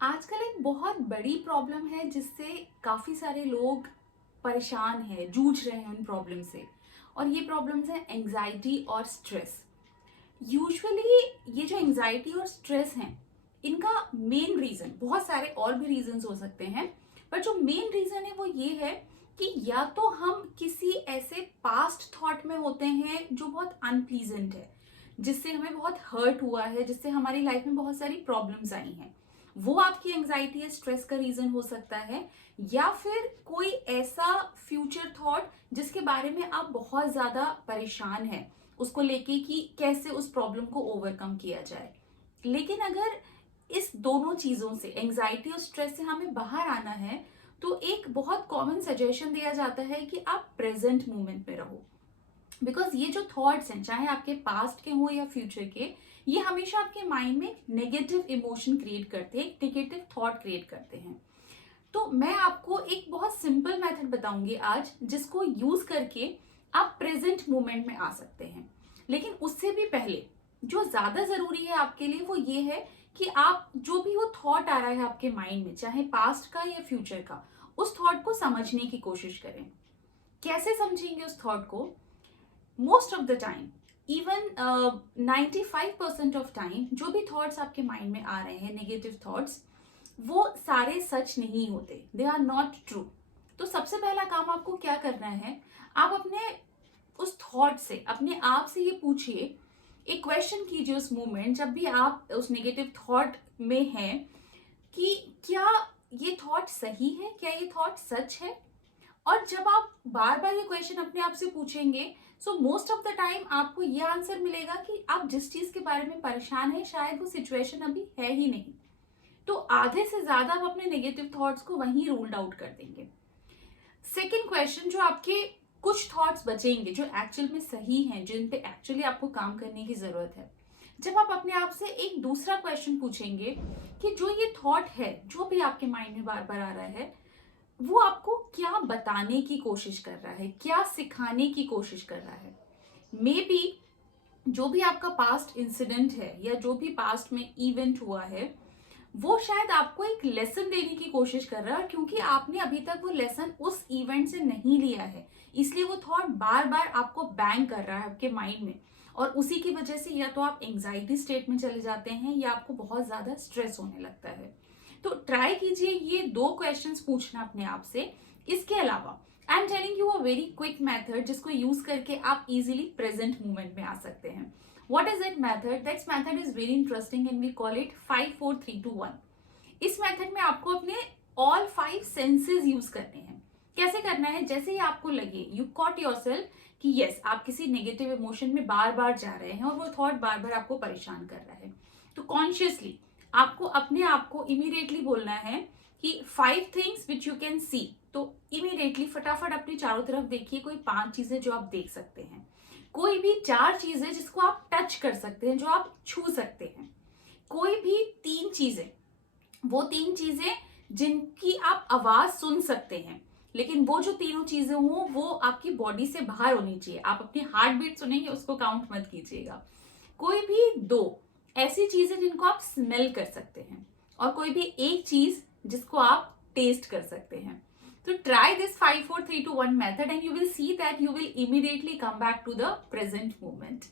आजकल एक बहुत बड़ी प्रॉब्लम है जिससे काफ़ी सारे लोग परेशान हैं, जूझ रहे हैं उन प्रॉब्लम से। और ये प्रॉब्लम्स हैं एंजाइटी और स्ट्रेस। यूजुअली ये जो एंजाइटी और स्ट्रेस हैं, इनका मेन रीज़न, बहुत सारे और भी रीजंस हो सकते हैं, पर जो मेन रीज़न है वो ये है कि या तो हम किसी ऐसे पास्ट थॉट में होते हैं जो बहुत अनप्लीजेंट है, जिससे हमें बहुत हर्ट हुआ है, जिससे हमारी लाइफ में बहुत सारी प्रॉब्लम्स आई हैं। वो आपकी एंजाइटी या स्ट्रेस का रीजन हो सकता है, या फिर कोई ऐसा फ्यूचर थॉट जिसके बारे में आप बहुत ज्यादा परेशान हैं उसको लेके कि कैसे उस प्रॉब्लम को ओवरकम किया जाए। लेकिन अगर इस दोनों चीजों से, एंजाइटी और स्ट्रेस से हमें बाहर आना है, तो एक बहुत कॉमन सजेशन दिया जाता है कि आप प्रेजेंट मोमेंट में रहो। बिकॉज ये जो थॉट्स हैं, चाहे आपके पास्ट के हों या फ्यूचर के, ये हमेशा आपके माइंड में नेगेटिव इमोशन क्रिएट करते हैं, एक नेगेटिव थॉट क्रिएट करते हैं। तो मैं आपको एक बहुत सिंपल मेथड बताऊंगी आज, जिसको यूज करके आप प्रेजेंट मोमेंट में आ सकते हैं। लेकिन उससे भी पहले जो ज्यादा जरूरी है आपके लिए वो ये है कि आप जो भी वो थॉट आ रहा है आपके माइंड में, चाहे पास्ट का या फ्यूचर का, उस थॉट को समझने की कोशिश करें। कैसे समझेंगे उस थॉट को? Most of the time, even 95% of time, जो भी थॉट्स आपके माइंड में आ रहे हैं, नेगेटिव थॉट्स, वो सारे सच नहीं होते, दे आर नॉट ट्रू। तो सबसे पहला काम आपको क्या करना है, आप अपने उस थॉट से, अपने आप से ये पूछिए, एक क्वेश्चन कीजिए उस मोमेंट जब भी आप उस नेगेटिव थॉट में हैं, कि क्या ये थॉट सही है, क्या ये थॉट सच है। और जब आप बार बार ये क्वेश्चन अपने आप से पूछेंगे, so most of the time आपको ये आंसर मिलेगा कि आप जिस चीज के बारे में परेशान है, शायद वो सिचुएशन अभी है ही नहीं। तो आधे से ज्यादा आप अपने नेगेटिव थॉट्स को वहीं रूल्ड आउट कर देंगे। सेकेंड क्वेश्चन, जो आपके कुछ थॉट्स बचेंगे जो एक्चुअल में सही हैं, जिन पे एक्चुअली आपको काम करने की जरूरत है, जब आप अपने आप से एक दूसरा क्वेश्चन पूछेंगे कि जो ये थॉट है, जो भी आपके माइंड में बार बार आ रहा है, वो आपको क्या बताने की कोशिश कर रहा है, क्या सिखाने की कोशिश कर रहा है। मे बी जो भी आपका पास्ट इंसिडेंट है या जो भी पास्ट में इवेंट हुआ है, वो शायद आपको एक लेसन देने की कोशिश कर रहा है, और क्योंकि आपने अभी तक वो लेसन उस इवेंट से नहीं लिया है, इसलिए वो थॉट बार बार आपको बैंग कर रहा है आपके माइंड में, और उसी की वजह से या तो आप एंजाइटी स्टेट में चले जाते हैं या आपको बहुत ज्यादा स्ट्रेस होने लगता है। तो ट्राई कीजिए ये दो क्वेश्चंस पूछना अपने आप से। इसके अलावा I am telling you a very quick method, जिसको यूज करके आप इजीली प्रेजेंट मोमेंट में आ सकते हैं। What is that method? That method is very interesting and we call it 5 4 3 2 1. इस मेथड में आपको अपने ऑल 5 सेंसेस यूज करने हैं। कैसे करना है? जैसे ही आपको लगे, यू कॉट योरसेल्फ कि यस, आप किसी नेगेटिव इमोशन में बार बार जा रहे हैं और वो थॉट बार बार आपको परेशान कर रहा है, तो कॉन्शियसली आपको अपने आप को इमीडिएटली बोलना है कि 5 things which you can see. तो इमीडिएटली फटाफट अपनी चारों तरफ देखिए, कोई 5 चीजें जो आप देख सकते हैं, कोई भी 4 चीजें जिसको आप टच कर सकते हैं, जो आप छू सकते हैं, कोई भी 3 चीजें, वो 3 चीजें जिनकी आप आवाज सुन सकते हैं, लेकिन वो जो तीनों चीजें हो वो आपकी बॉडी से बाहर होनी चाहिए। आप अपनी हार्ट बीट सुनेंगे, उसको काउंट मत कीजिएगा। कोई भी 2 ऐसी चीजें जिनको आप स्मेल कर सकते हैं, और कोई भी एक चीज जिसको आप टेस्ट कर सकते हैं। So try this 5 4 3 2 1 method and you will see that you will immediately come back to the present moment.